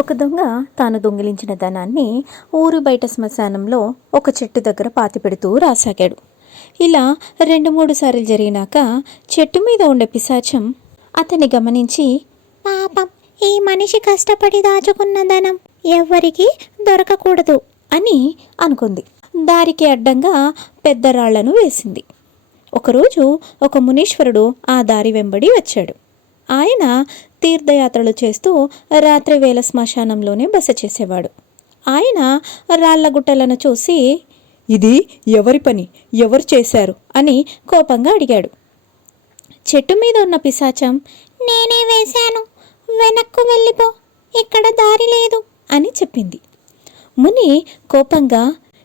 ఒక దొంగ తాను దొంగిలించిన ధనాన్ని ఊరు బయట శ్మశానంలో ఒక చెట్టు దగ్గర పాతిపెడుతూ రాసాగాడు. ఇలా 2-3 సార్లు జరిగినాక చెట్టు మీద ఉండే పిశాచం అతన్ని గమనించి, పాపం, ఈ మనిషి కష్టపడి దాచుకున్న ధనం ఎవ్వరికీ దొరకకూడదు అని అనుకుంది. దారికి అడ్డంగా పెద్ద రాళ్లను వేసింది. ఒకరోజు ఒక మునీశ్వరుడు ఆ దారి వెంబడి వచ్చాడు. ఆయన తీర్థయాత్రలు చేస్తూ రాత్రివేళ శ్మశానంలోనే బస చేసేవాడు. ఆయన రాళ్లగుట్టలను చూసి, ఇది ఎవరి పని, ఎవరు చేశారు అని కోపంగా అడిగాడు. చెట్టు మీద ఉన్న పిశాచం, నేనే వేశాను, వెనక్కు వెళ్ళిపో, ఇక్కడ దారి లేదు అని చెప్పింది. ముని కోపంగా,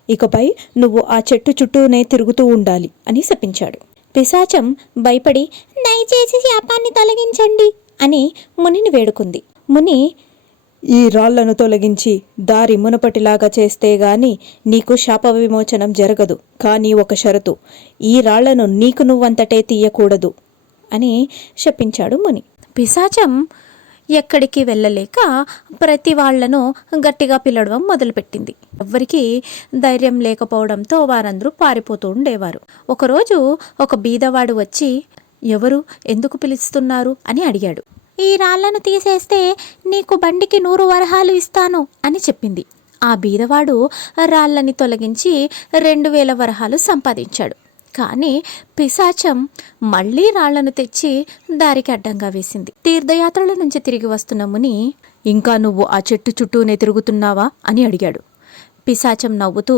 ఇకపై నువ్వు ఆ చెట్టు చుట్టూనే తిరుగుతూ ఉండాలి అని శపించాడు. పిశాచం భయపడి, దయచేసి శాపాన్ని తొలగించండి అని మునిని వేడుకుంది. ముని, ఈ రాళ్లను తొలగించి దారి మునపటిలాగా చేస్తే గాని నీకు శాప విమోచనం జరగదు. కానీ ఒక షరతు, ఈ రాళ్లను నీకు నువ్వంతటే తీయకూడదు అని శపించాడు ముని. పిశాచం ఎక్కడికి వెళ్ళలేక ప్రతి వాళ్లను గట్టిగా పిలవడం మొదలుపెట్టింది. ఎవ్వరికీ ధైర్యం లేకపోవడంతో వారందరూ పారిపోతూ ఉండేవారు. ఒకరోజు ఒక బీదవాడు వచ్చి, ఎవరు, ఎందుకు పిలుస్తున్నారు అని అడిగాడు. ఈ రాళ్లను తీసేస్తే నీకు బండికి 100 వరహాలు ఇస్తాను అని చెప్పింది. ఆ బీదవాడు రాళ్ళని తొలగించి 2000 వరహాలు సంపాదించాడు. కానీ పిశాచం మళ్లీ రాళ్లను తెచ్చి దారికి అడ్డంగా వేసింది. తీర్థయాత్రల నుంచి తిరిగి వస్తున్న ముని, ఇంకా నువ్వు ఆ చెట్టు చుట్టూనే తిరుగుతున్నావా అని అడిగాడు. పిశాచం నవ్వుతూ,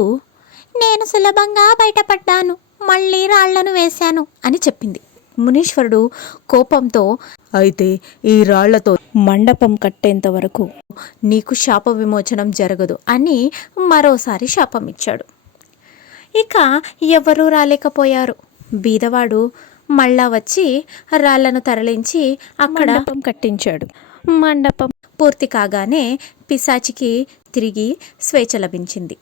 నేను సులభంగా బయటపడ్డాను, మళ్ళీ రాళ్లను వేశాను అని చెప్పింది. మునీశ్వరుడు కోపంతో, అయితే ఈ రాళ్లతో మండపం కట్టేంత వరకు నీకు శాప విమోచనం జరగదు అని మరోసారి శాపం ఇచ్చాడు. ఇక ఎవరూ రాలేకపోయారు. బీదవాడు మళ్ళా వచ్చి రాళ్లను తరలించి అక్కడ మండపం కట్టించాడు. మండపం పూర్తి కాగానే పిశాచికి తిరిగి స్వేచ్ఛ లభించింది.